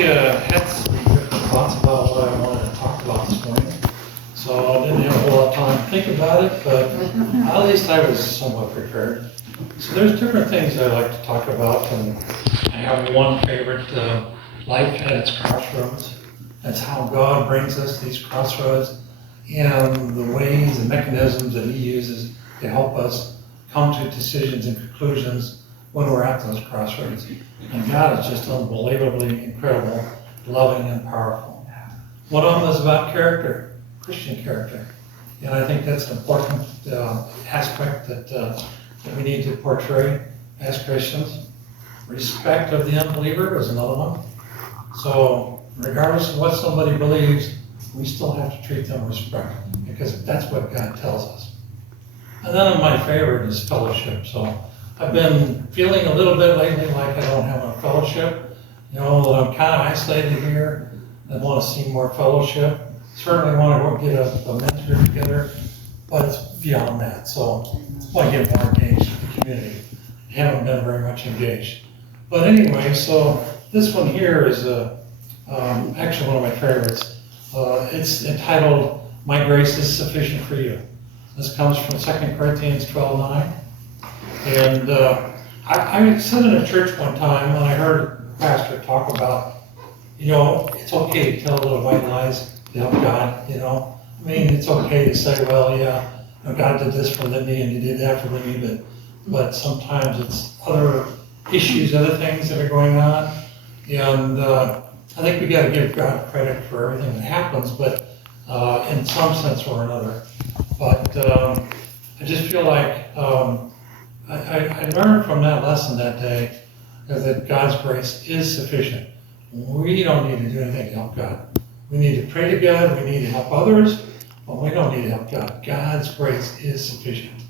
had some different thoughts about what I wanted to talk about this morning. So I didn't have a whole lot of time to think about it, but at least I was somewhat prepared. So there's different things I like to talk about, and I have one favorite, life at its crossroads. That's how God brings us these crossroads and the ways and mechanisms that He uses to help us come to decisions and conclusions when we're at those crossroads. And God is just unbelievably incredible, loving and powerful. One of them is about character, Christian character. And I think that's an important aspect that we need to portray as Christians. Respect of the unbeliever is another one. So regardless of what somebody believes, we still have to treat them with respect, because that's what God tells us. And then my favorite is fellowship. So I've been feeling a little bit lately like I don't have a fellowship. You know, that I'm kind of isolated here. I want to see more fellowship. Certainly want to get a mentor together, but it's beyond that. So I want to get more engaged with the community. I haven't been very much engaged. But anyway, so this one here is actually one of my favorites. It's entitled, "My Grace is Sufficient for You." This comes from 2 Corinthians 12:9. And I sat in a church one time and I heard a pastor talk about, it's okay to tell little white lies to help God, I mean, it's okay to say, well, yeah, God did this for me and He did that for me, but sometimes it's other issues, other things that are going on. And I think we got to give God credit for everything that happens, but in some sense or another. But I just feel like I learned from that lesson that day that God's grace is sufficient. We don't need to do anything to help God. We need to pray to God, we need to help others, but we don't need to help God. God's grace is sufficient.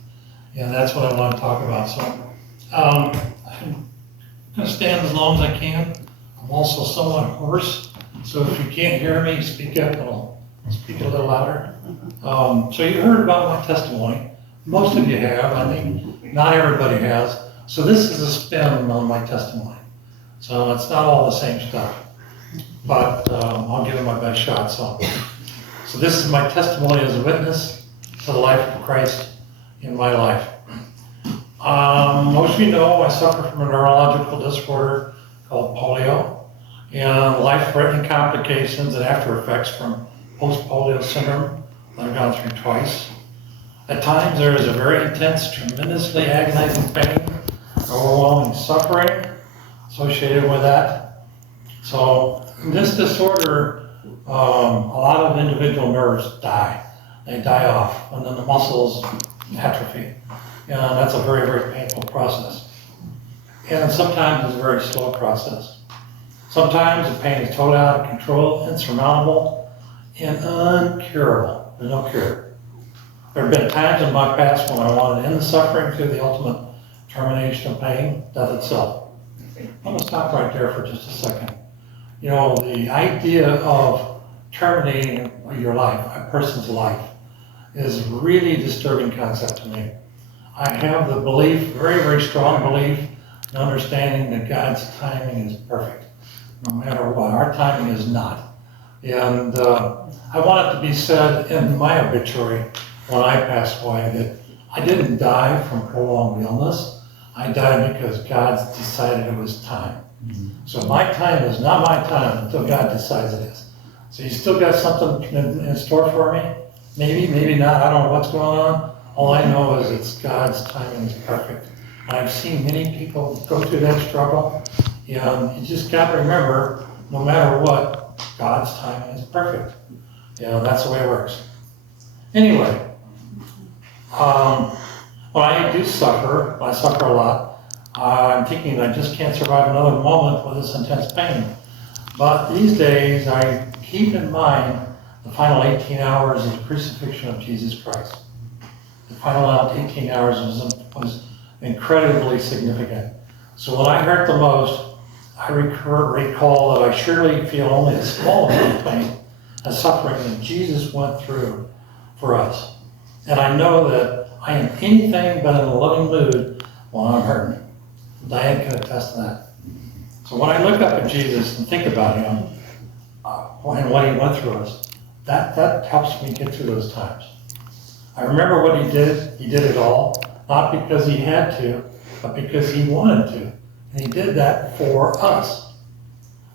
And that's what I want to talk about. So I'm going to stand as long as I can. I'm also somewhat hoarse, so if you can't hear me, speak up and I'll speak a little louder. So you heard about my testimony. Most of you have. I think not everybody has. So this is a spin on my testimony. So it's not all the same stuff, but I'll give it my best shot. So this is my testimony as a witness to the life of Christ in my life. Most of you know I suffer from a neurological disorder called polio, and life-threatening complications and after effects from post-polio syndrome that I've gone through twice. At times there is a very intense, tremendously agonizing pain, overwhelming suffering associated with that. So in this disorder, a lot of individual nerves die. They die off, and then the muscles atrophy. And that's a very, very painful process. And sometimes it's a very slow process. Sometimes the pain is totally out of control, insurmountable, and uncurable. There's no cure. There have been times in my past when I wanted to end the suffering through the ultimate termination of pain, death itself. I'm going to stop right there for just a second. The idea of terminating your life, a person's life, is a really disturbing concept to me. I have the belief, very, very strong belief, and understanding that God's timing is perfect, no matter what. Our timing is not. And I want it to be said in my obituary when I pass away that I didn't die from prolonged illness. I died because God decided it was time. So my time is not my time until God decides it is. So you still got something in store for me? Maybe, maybe not. I don't know what's going on. All I know is it's God's timing is perfect. I've seen many people go through that struggle. You just got to remember, no matter what, God's timing is perfect. That's the way it works. Anyway, when I do suffer, I suffer a lot. I'm thinking I just can't survive another moment with this intense pain. But these days, I keep in mind the final 18 hours of the crucifixion of Jesus Christ. The final 18 hours was incredibly significant. So when I hurt the most, I recall that I surely feel only a small amount of pain and suffering that Jesus went through for us. And I know that I am anything but in a loving mood when I'm hurting. Diane can attest to that. So when I look up at Jesus and think about him and what he went through us, that helps me get through those times. I remember what he did. He did it all, not because he had to, but because he wanted to. And he did that for us.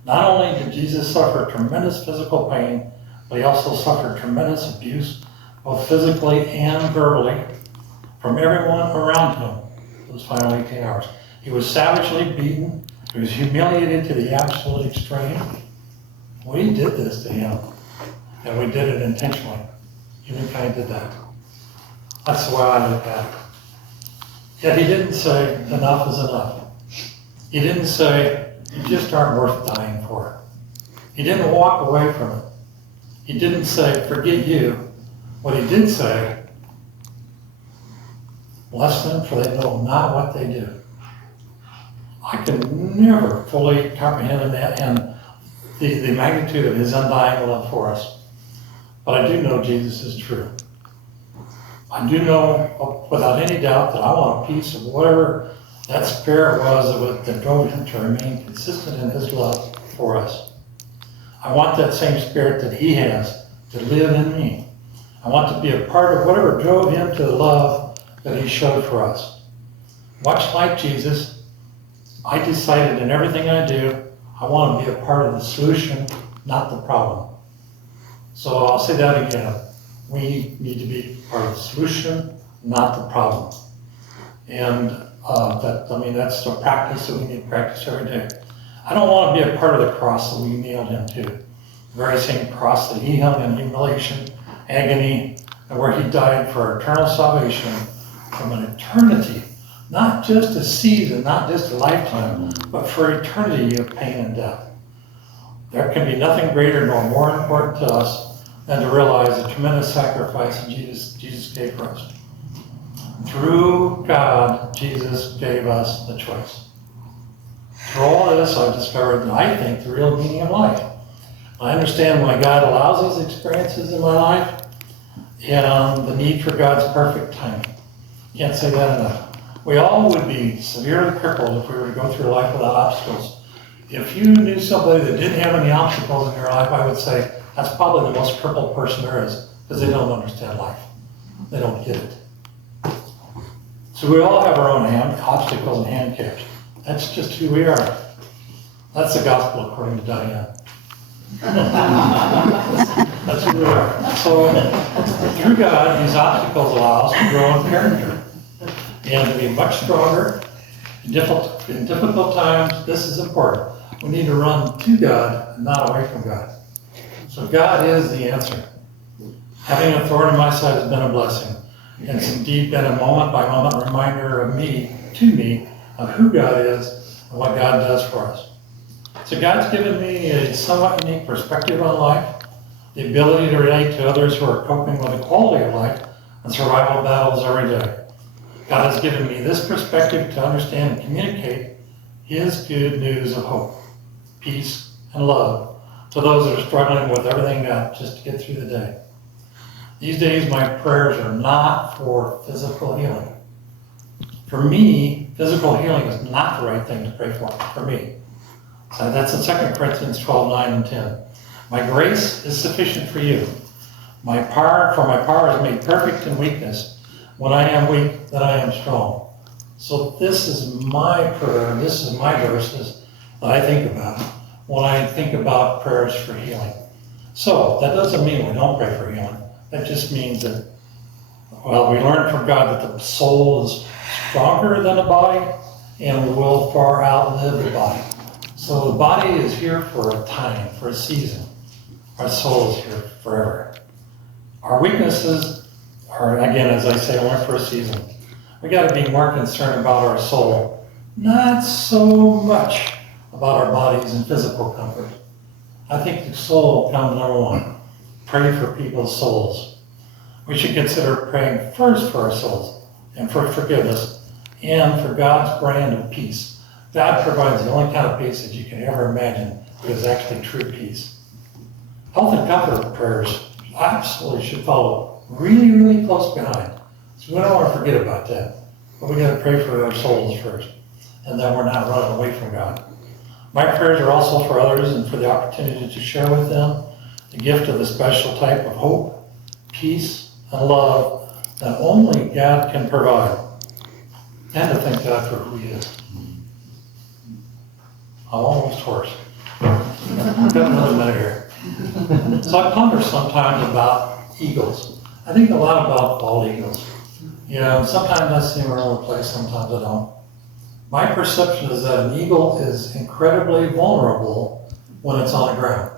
Not only did Jesus suffer tremendous physical pain, but he also suffered tremendous abuse, both physically and verbally, from everyone around him those final 18 hours. He was savagely beaten. He was humiliated to the absolute extreme. We did this to him, and we did it intentionally. Humankind did that. That's the way I look at it. Yet he didn't say, enough is enough. He didn't say, you just aren't worth dying for. He didn't walk away from it. He didn't say, forget you. What he did say, bless them, for they know not what they do. I can never fully comprehend that and the magnitude of his undying love for us. But I do know Jesus is true. I do know without any doubt that I want a piece of whatever that spirit was that drove him to remain consistent in his love for us. I want that same spirit that he has to live in me. I want to be a part of whatever drove him to the love that he showed for us. Much like Jesus, I decided in everything I do, I want to be a part of the solution, not the problem. So I'll say that again. We need to be part of the solution, not the problem. And that's the practice that we need to practice every day. I don't want to be a part of the cross that we nailed him to. The very same cross that he hung in humiliation, agony, and where he died for our eternal salvation from an eternity, not just a season, not just a lifetime, but for eternity of pain and death. There can be nothing greater nor more important to us than to realize the tremendous sacrifice that Jesus gave for us. Through God, Jesus gave us the choice. Through all of this, I've discovered that I think the real meaning of life. I understand why God allows these experiences in my life and the need for God's perfect timing. Can't say that enough. We all would be severely crippled if we were to go through life without obstacles. If you knew somebody that didn't have any obstacles in your life, I would say that's probably the most crippled person there is, because they don't understand life. They don't get it. So we all have our own obstacles and handicaps. That's just who we are. That's the gospel according to Diane. That's who we are. So through God, these obstacles allow us to grow in character and to be much stronger. In difficult times, this is important. We need to run to God and not away from God. So God is the answer. Having a thorn in my side has been a blessing. And it's indeed been a moment-by-moment reminder of to me, of who God is and what God does for us. So God's given me a somewhat unique perspective on life, the ability to relate to others who are coping with the quality of life and survival battles every day. God has given me this perspective to understand and communicate his good news of hope, peace, and love to those that are struggling with everything just to get through the day. These days, my prayers are not for physical healing. For me, physical healing is not the right thing to pray for me. So that's in 2 Corinthians 12, 9 and 10. My grace is sufficient for you. My power is made perfect in weakness. When I am weak, then I am strong. So this is my prayer, and this is my verses that I think about when I think about prayers for healing. So that doesn't mean we don't pray for healing. That just means that, well, we learn from God that the soul is stronger than the body and will far outlive the body. So the body is here for a time, for a season. Our soul is here forever. Our weaknesses are, again, as I say, only for a season. We got to be more concerned about our soul, not so much about our bodies and physical comfort. I think the soul comes number one. Pray for people's souls. We should consider praying first for our souls and for forgiveness and for God's brand of peace. God provides the only kind of peace that you can ever imagine that is actually true peace. Health and comfort prayers absolutely should follow really, really close behind. So we don't want to forget about that. But we got to pray for our souls first, and then we're not running away from God. My prayers are also for others and for the opportunity to share with them the gift of the special type of hope, peace, and love that only God can provide. And to thank God for who He is. I'm almost hoarse. I've got another minute here. So I ponder sometimes about eagles. I think a lot about bald eagles. You know, sometimes I see them around the place, sometimes I don't. My perception is that an eagle is incredibly vulnerable when it's on the ground.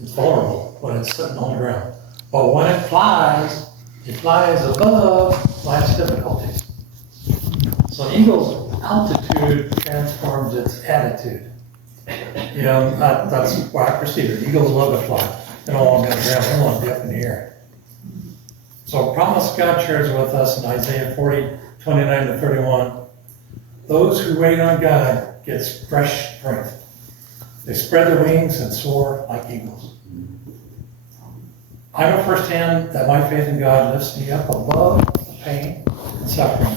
It's vulnerable when it's sitting on the ground. But when it flies above life's difficulties. So an eagle's altitude transforms its attitude. You know, that's why I perceive it. Eagles love to fly. They don't want to be on the ground, they want to be up in the air. So a promise God shares with us in Isaiah 40:29-31. Those who wait on God get fresh strength. They spread their wings and soar like eagles. I know firsthand that my faith in God lifts me up above the pain and suffering.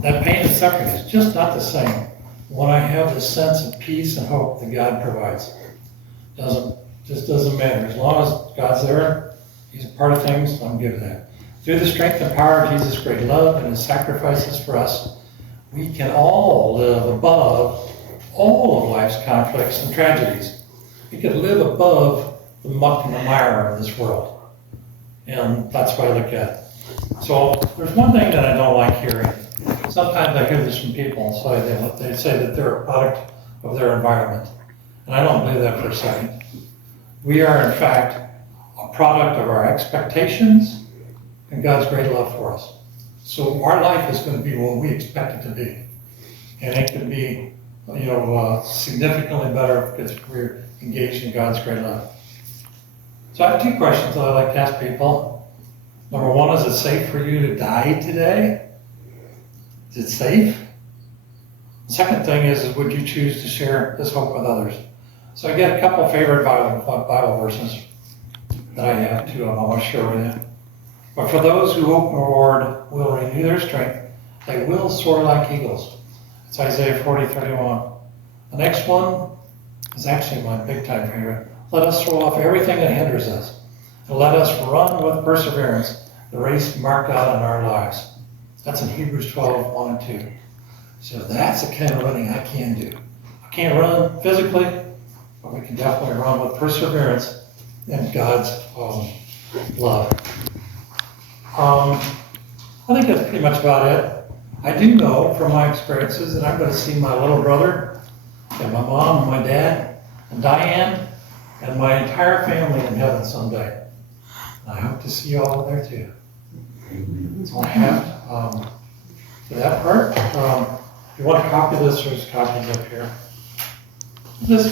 That pain and suffering is just not the same when I have the sense of peace and hope that God provides. Just doesn't matter. As long as God's there, He's a part of things, I'm good with that. Through the strength and power of Jesus' great love and His sacrifices for us, we can all live above all of life's conflicts and tragedies. We can live above the muck and the mire of this world. And that's what I look at. So there's one thing that I don't like hearing. Sometimes I hear this from people, so they say that they're a product of their environment. And I don't believe that for a second. We are, in fact, a product of our expectations and God's great love for us. So our life is going to be what we expect it to be. And it can be, significantly better because we're engaged in God's great love. So I have two questions that I like to ask people. Number one, is it safe for you to die today? Is it safe? The second thing is would you choose to share this hope with others? So I get a couple of favorite Bible verses that I have too, I want to share with you. But for those who hope in the Lord will renew their strength, they will soar like eagles. It's Isaiah 40:31. The next one is actually my big time favorite. Let us throw off everything that hinders us, and let us run with perseverance the race marked out in our lives. That's in Hebrews 12:1-2. So that's the kind of running I can do. I can't run physically, but we can definitely run with perseverance and God's love. I think that's pretty much about it. I do know from my experiences that I'm going to see my little brother and my mom and my dad and Diane and my entire family in heaven someday. And I hope to see you all there too. So I have, for that part, if you want a copy of this, there's copies up here. This